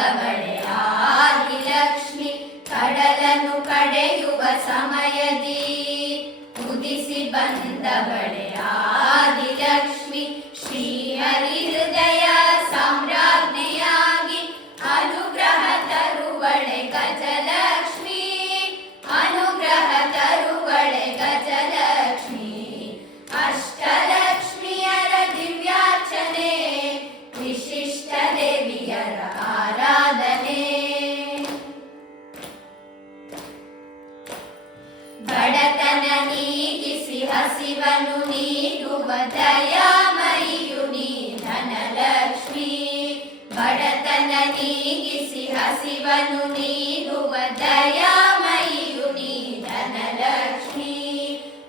ಬಂದವಳೆ ಆದಿಲಕ್ಷ್ಮಿ, ಕಡಲನ್ನು ಕಡೆಯುವ ಸಮಯದಿ ಉದಿಸಿ ಬಂದವಳೆ ಆದಿಲಕ್ಷ್ಮಿ, ಶ್ರೀಹರಿ ಹೃದಯ ಸಾಮ್ರಾಜ್ಞಿಯಾಗಿ ಅನುಗ್ರಹ ತರುವಳೆ ಗಜಲಕ್ಷ್ಮಿ, ಅನುಗ್ರಹ ತರುವಳೆ ಗಜಲಕ್ಷ್ಮಿ. ಅಷ್ಟಲಕ್ಷ್ಮಿಯರ ದಿವ್ಯಾರ್ಚನೆ, ವಿಶಿಷ್ಟ ದೇವಿಯರ ಆರಾಧನೆ. ಬಡತನ ನೀಗಿಸಿ ಹಸಿವನ್ನು ನೀಡುವ ದಯಾಮಯಿಯು ನೀ ಧನಲಕ್ಷ್ಮಿ, ಬಡತನ ನೀಗಿಸಿ ಹಸಿವನ್ನು ನೀಡುವ ದಯಾಮಯಿಯು ನೀ ಧನಲಕ್ಷ್ಮಿ.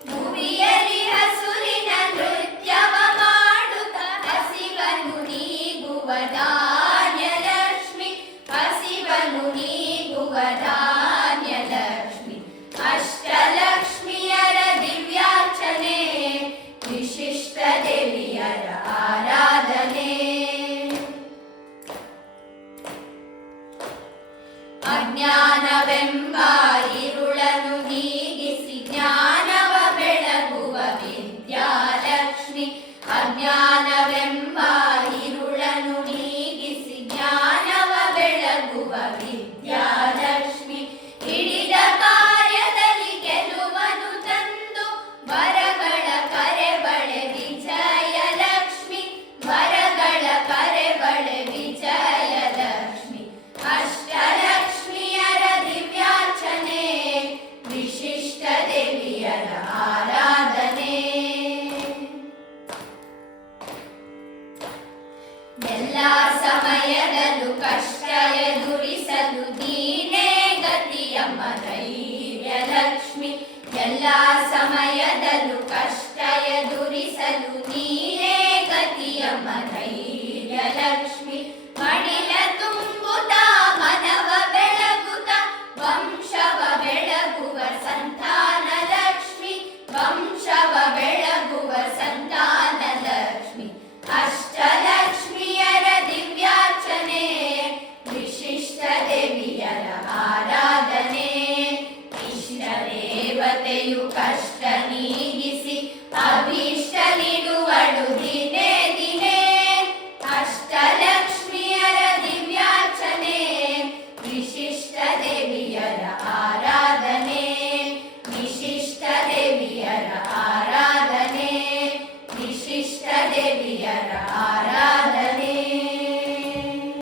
ಭುವಿಯಲ್ಲಿ ಹಸುರಿನ ನೃತ್ಯವ ಮಾಡುತ್ತ ಹಸಿವನ್ನು ನೀಗುವ ಧಾನ್ಯಲಕ್ಷ್ಮಿ, ಹಸಿವನ್ನು ನೀಗುವ ಧಾನ್ಯಲಕ್ಷ್ಮಿ. ಅಷ್ಟಲಕ್ಷ್ಮಿಯರ ದಿವ್ಯಾರ್ಚನೆ, ವಿಶಿಷ್ಟ ದೇವಿಯರ ಆರಾಧನೆ. ಅಜ್ಞಾನವೆಂಬ ಇರುಳನ್ನು ನೀಗಿಸಿ ಜ್ಞಾನವ ಬೆಳಗುವ ವಿದ್ಯಾಲಕ್ಷ್ಮಿ, ಅಜ್ಞಾನವೆಂಬ ಇರುಳನ್ನು ನೀಗಿಸಿ ಜ್ಞಾನವ ಬೆಳಗುವ ವಿದ್ಯಾ